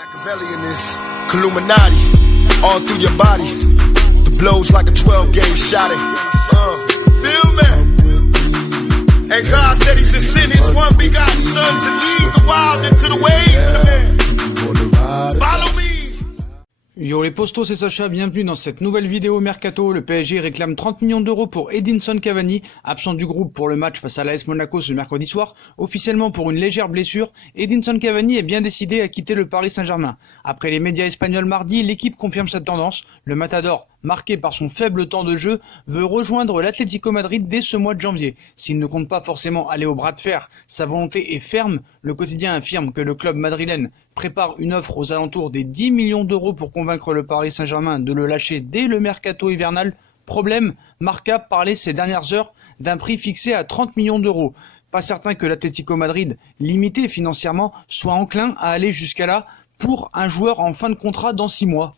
Machiavelli in this Illuminati, all through your body. The blows like a 12-gauge shot. Feel me? And God said He should send His one begotten Son to lead the wild into the ways. Follow me. Yo les postos, c'est Sacha, bienvenue dans cette nouvelle vidéo Mercato. Le PSG réclame 30 millions d'euros pour Edinson Cavani, absent du groupe pour le match face à l'AS Monaco ce mercredi soir. Officiellement pour une légère blessure, Edinson Cavani est bien décidé à quitter le Paris Saint-Germain. Après les médias espagnols mardi, l'équipe confirme cette tendance. Le Matador, marqué par son faible temps de jeu, veut rejoindre l'Atlético Madrid dès ce mois de janvier. S'il ne compte pas forcément aller au bras de fer, sa volonté est ferme. Le quotidien affirme que le club madrilène prépare une offre aux alentours des 10 millions d'euros pour convaincre le Paris Saint-Germain de le lâcher dès le mercato hivernal. Problème, Marca parlait ces dernières heures d'un prix fixé à 30 millions d'euros. Pas certain que l'Atlético Madrid, limité financièrement, soit enclin à aller jusqu'à là pour un joueur en fin de contrat dans 6 mois.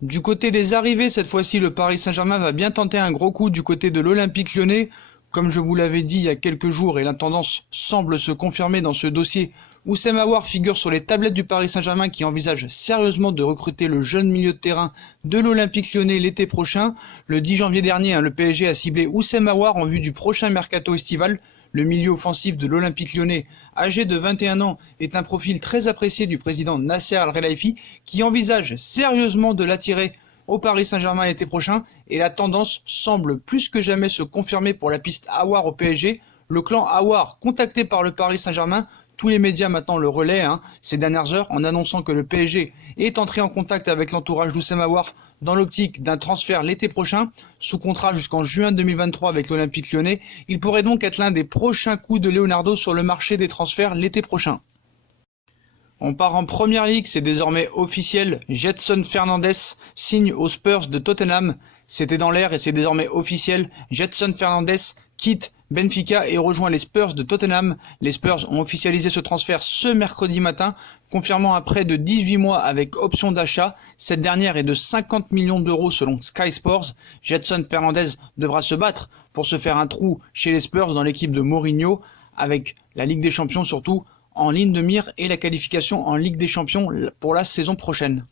Du côté des arrivées, cette fois-ci, le Paris Saint-Germain va bien tenter un gros coup du côté de l'Olympique Lyonnais. Comme je vous l'avais dit il y a quelques jours et la tendance semble se confirmer dans ce dossier, Oussem Aouar figure sur les tablettes du Paris Saint-Germain qui envisage sérieusement de recruter le jeune milieu de terrain de l'Olympique Lyonnais l'été prochain. Le 10 janvier dernier, le PSG a ciblé Oussem Aouar en vue du prochain mercato estival. Le milieu offensif de l'Olympique Lyonnais, âgé de 21 ans, est un profil très apprécié du président Nasser Al-Khelaifi qui envisage sérieusement de l'attirer au Paris Saint-Germain l'été prochain et la tendance semble plus que jamais se confirmer pour la piste Aouar au PSG. Le clan Aouar, contacté par le Paris Saint-Germain, tous les médias maintenant le relaient ces dernières heures en annonçant que le PSG est entré en contact avec l'entourage d'Oussem Aouar dans l'optique d'un transfert l'été prochain. Sous contrat jusqu'en juin 2023 avec l'Olympique Lyonnais, il pourrait donc être l'un des prochains coups de Leonardo sur le marché des transferts l'été prochain. On part en Première Ligue, c'est désormais officiel, Gedson Fernandes signe aux Spurs de Tottenham. C'était dans l'air et c'est désormais officiel, Gedson Fernandes quitte Benfica et rejoint les Spurs de Tottenham. Les Spurs ont officialisé ce transfert ce mercredi matin, confirmant un prêt de 18 mois avec option d'achat. Cette dernière est de 50 millions d'euros selon Sky Sports. Gedson Fernandes devra se battre pour se faire un trou chez les Spurs dans l'équipe de Mourinho, avec la Ligue des Champions surtout en ligne de mire et la qualification en Ligue des Champions pour la saison prochaine.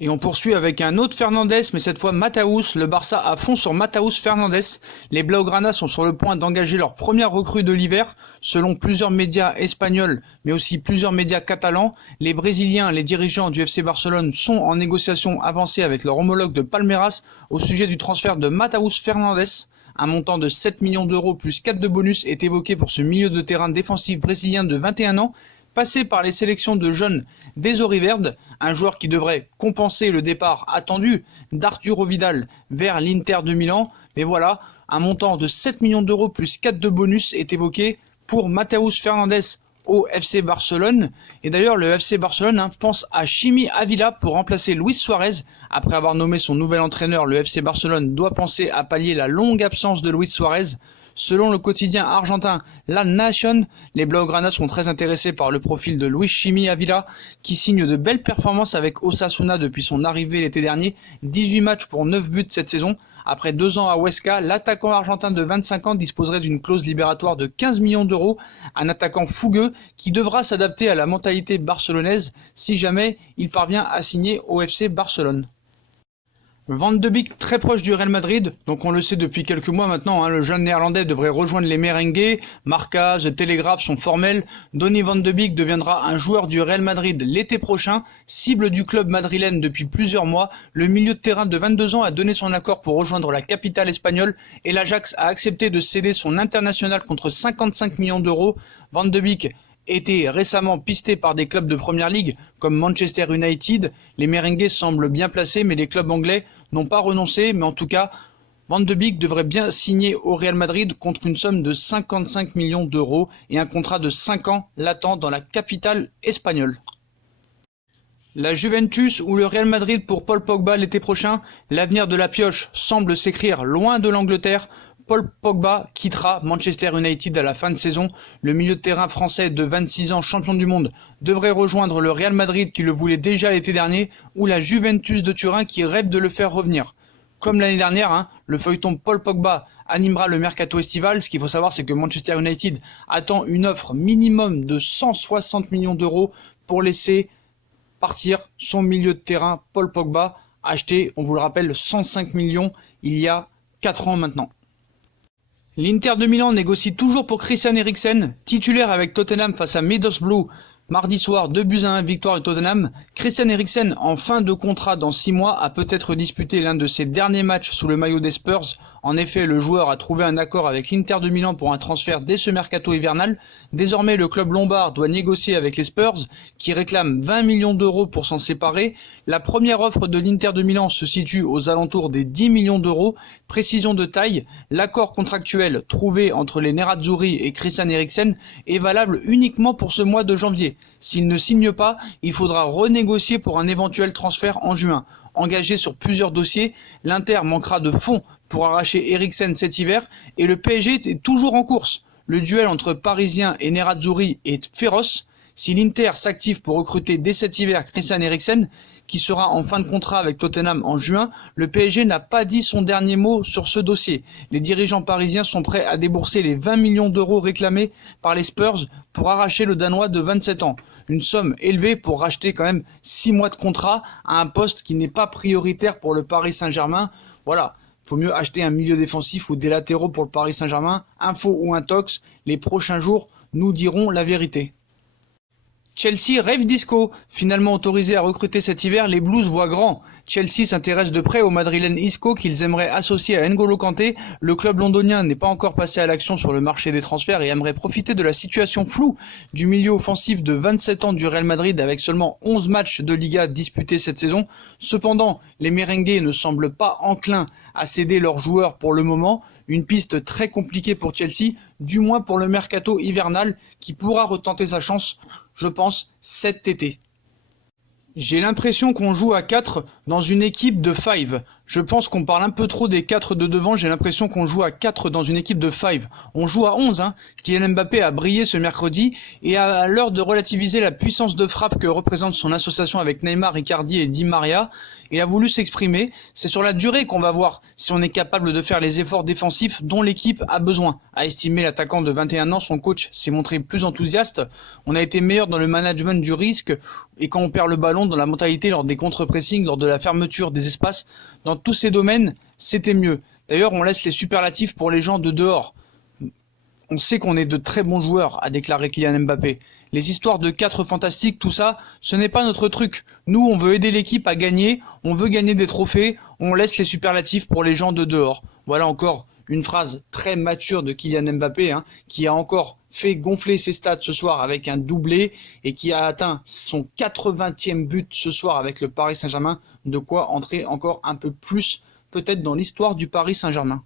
Et on poursuit avec un autre Fernandes, mais cette fois Matthäus. Le Barça à fond sur Matthäus Fernandes. Les Blaugrana sont sur le point d'engager leur première recrue de l'hiver. Selon plusieurs médias espagnols, mais aussi plusieurs médias catalans, les Brésiliens, les dirigeants du FC Barcelone sont en négociation avancée avec leur homologue de Palmeiras au sujet du transfert de Matthäus Fernandes. Un montant de 7 millions d'euros plus 4 de bonus est évoqué pour ce milieu de terrain défensif brésilien de 21 ans, passé par les sélections de jeunes des Auriverdes, un joueur qui devrait compenser le départ attendu d'Arturo Vidal vers l'Inter de Milan. Mais voilà, un montant de 7 millions d'euros plus 4 de bonus est évoqué pour Matthäus Fernandes au FC Barcelone. Et d'ailleurs, le FC Barcelone pense à Chimi Ávila pour remplacer Luis Suarez. Après avoir nommé son nouvel entraîneur, le FC Barcelone doit penser à pallier la longue absence de Luis Suarez. Selon le quotidien argentin La Nación, les Blaugrana sont très intéressés par le profil de Luis Chimi Ávila, qui signe de belles performances avec Osasuna depuis son arrivée l'été dernier. 18 matchs pour 9 buts cette saison. Après 2 ans à Huesca, l'attaquant argentin de 25 ans disposerait d'une clause libératoire de 15 millions d'euros. Un attaquant fougueux qui devra s'adapter à la mentalité barcelonaise si jamais il parvient à signer au FC Barcelone. Van de Beek très proche du Real Madrid, donc on le sait depuis quelques mois maintenant, le jeune néerlandais devrait rejoindre les merengues. Marca, The Telegraph sont formels. Donny Van de Beek deviendra un joueur du Real Madrid l'été prochain, cible du club madrilène depuis plusieurs mois. Le milieu de terrain de 22 ans a donné son accord pour rejoindre la capitale espagnole et l'Ajax a accepté de céder son international contre 55 millions d'euros. Van de Beek était récemment pisté par des clubs de Première Ligue comme Manchester United. Les merengues semblent bien placés, mais les clubs anglais n'ont pas renoncé. Mais en tout cas, Van de Beek devrait bien signer au Real Madrid contre une somme de 55 millions d'euros et un contrat de 5 ans l'attend dans la capitale espagnole. La Juventus ou le Real Madrid pour Paul Pogba l'été prochain, l'avenir de la pioche semble s'écrire loin de l'Angleterre. Paul Pogba quittera Manchester United à la fin de saison. Le milieu de terrain français de 26 ans, champion du monde, devrait rejoindre le Real Madrid qui le voulait déjà l'été dernier ou la Juventus de Turin qui rêve de le faire revenir. Comme l'année dernière, le feuilleton Paul Pogba animera le mercato estival. Ce qu'il faut savoir, c'est que Manchester United attend une offre minimum de 160 millions d'euros pour laisser partir son milieu de terrain Paul Pogba, acheté, on vous le rappelle, 105 millions il y a 4 ans maintenant. L'Inter de Milan négocie toujours pour Christian Eriksen, titulaire avec Tottenham face à Middlesbrough. Mardi soir, 2-1, victoire de Tottenham. Christian Eriksen, en fin de contrat dans 6 mois, a peut-être disputé l'un de ses derniers matchs sous le maillot des Spurs. En effet, le joueur a trouvé un accord avec l'Inter de Milan pour un transfert dès ce mercato hivernal. Désormais, le club lombard doit négocier avec les Spurs, qui réclament 20 millions d'euros pour s'en séparer. La première offre de l'Inter de Milan se situe aux alentours des 10 millions d'euros. Précision de taille, l'accord contractuel trouvé entre les Nerazzurri et Christian Eriksen est valable uniquement pour ce mois de janvier. S'il ne signe pas, il faudra renégocier pour un éventuel transfert en juin. Engagé sur plusieurs dossiers, l'Inter manquera de fonds pour arracher Eriksen cet hiver et le PSG est toujours en course. Le duel entre Parisiens et Nerazzurri est féroce. Si l'Inter s'active pour recruter dès cet hiver Christian Eriksen, qui sera en fin de contrat avec Tottenham en juin, le PSG n'a pas dit son dernier mot sur ce dossier. Les dirigeants parisiens sont prêts à débourser les 20 millions d'euros réclamés par les Spurs pour arracher le Danois de 27 ans. Une somme élevée pour racheter quand même 6 mois de contrat à un poste qui n'est pas prioritaire pour le Paris Saint-Germain. Voilà. Il faut mieux acheter un milieu défensif ou des latéraux pour le Paris Saint-Germain. Info ou intox, les prochains jours nous diront la vérité. Chelsea rêve disco. Finalement autorisé à recruter cet hiver, les Blues voient grand. Chelsea s'intéresse de près au Madrilène Isco qu'ils aimeraient associer à N'Golo Kanté. Le club londonien n'est pas encore passé à l'action sur le marché des transferts et aimerait profiter de la situation floue du milieu offensif de 27 ans du Real Madrid avec seulement 11 matchs de Liga disputés cette saison. Cependant, les merengues ne semblent pas enclins à céder leurs joueurs pour le moment. Une piste très compliquée pour Chelsea, du moins pour le mercato hivernal qui pourra retenter sa chance, je pense, cet été. J'ai l'impression qu'on joue à 4 dans une équipe de 5. Je pense qu'on parle un peu trop des 4 de devant, j'ai l'impression qu'on joue à 4 dans une équipe de 5. On joue à 11, Kylian Mbappé a brillé ce mercredi et à l'heure de relativiser la puissance de frappe que représente son association avec Neymar, Icardi et Di Maria, il a voulu s'exprimer. C'est sur la durée qu'on va voir si on est capable de faire les efforts défensifs dont l'équipe a besoin. A estimé l'attaquant de 21 ans, son coach s'est montré plus enthousiaste. On a été meilleur dans le management du risque et quand on perd le ballon, dans la mentalité lors des contre-pressings, lors de la fermeture des espaces. Dans tous ces domaines, c'était mieux. D'ailleurs, on laisse les superlatifs pour les gens de dehors. On sait qu'on est de très bons joueurs, a déclaré Kylian Mbappé. Les histoires de 4 fantastiques, tout ça, ce n'est pas notre truc. Nous, on veut aider l'équipe à gagner, on veut gagner des trophées, on laisse les superlatifs pour les gens de dehors. Voilà encore une phrase très mature de Kylian Mbappé, qui a encore fait gonfler ses stats ce soir avec un doublé et qui a atteint son 80e but ce soir avec le Paris Saint-Germain, de quoi entrer encore un peu plus peut-être dans l'histoire du Paris Saint-Germain.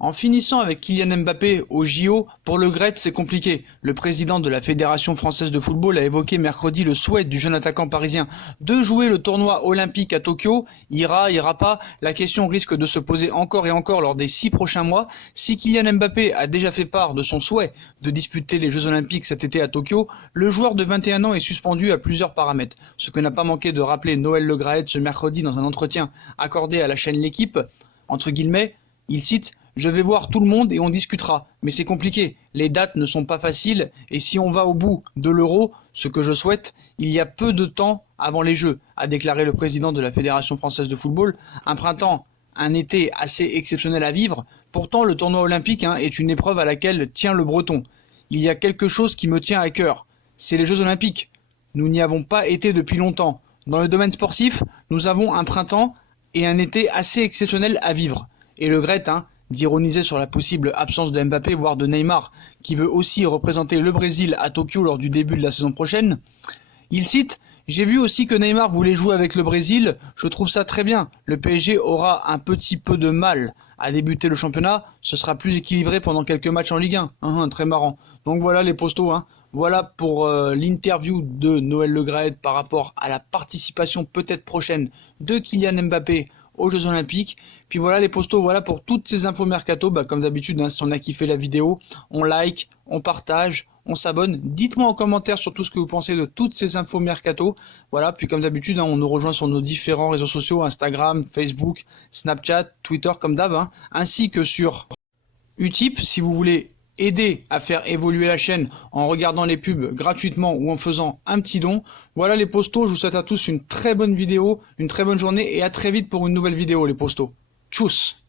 En finissant avec Kylian Mbappé au JO, pour le Gret, c'est compliqué. Le président de la Fédération française de football a évoqué mercredi le souhait du jeune attaquant parisien de jouer le tournoi olympique à Tokyo. Ira pas, la question risque de se poser encore et encore lors des 6 prochains mois. Si Kylian Mbappé a déjà fait part de son souhait de disputer les Jeux olympiques cet été à Tokyo, le joueur de 21 ans est suspendu à plusieurs paramètres. Ce que n'a pas manqué de rappeler Noël Le Graët ce mercredi dans un entretien accordé à la chaîne L'Équipe, entre guillemets, il cite « Je vais voir tout le monde et on discutera, mais c'est compliqué, les dates ne sont pas faciles et si on va au bout de l'Euro, ce que je souhaite, il y a peu de temps avant les Jeux », a déclaré le président de la Fédération française de football. Un printemps, un été assez exceptionnel à vivre, pourtant le tournoi olympique est une épreuve à laquelle tient le Breton. Il y a quelque chose qui me tient à cœur, c'est les Jeux olympiques. Nous n'y avons pas été depuis longtemps. Dans le domaine sportif, nous avons un printemps et un été assez exceptionnels à vivre. Et le Gret, d'ironiser sur la possible absence de Mbappé, voire de Neymar, qui veut aussi représenter le Brésil à Tokyo lors du début de la saison prochaine. Il cite « J'ai vu aussi que Neymar voulait jouer avec le Brésil, je trouve ça très bien. Le PSG aura un petit peu de mal à débuter le championnat, ce sera plus équilibré pendant quelques matchs en Ligue 1. Très marrant. Donc voilà les postos, Voilà pour l'interview de Noël Le Graët par rapport à la participation peut-être prochaine de Kylian Mbappé aux Jeux Olympiques. Puis voilà les postos, voilà pour toutes ces infos mercato. Comme d'habitude, hein, si on a kiffé la vidéo, on like, on partage, on s'abonne. Dites-moi en commentaire sur tout ce que vous pensez de toutes ces infos mercato. Voilà, puis comme d'habitude, hein, on nous rejoint sur nos différents réseaux sociaux, Instagram, Facebook, Snapchat, Twitter comme d'hab, hein, ainsi que sur Utip si vous voulez aider à faire évoluer la chaîne en regardant les pubs gratuitement ou en faisant un petit don. Voilà les postos, je vous souhaite à tous une très bonne vidéo, une très bonne journée et à très vite pour une nouvelle vidéo les postos. Tchuss!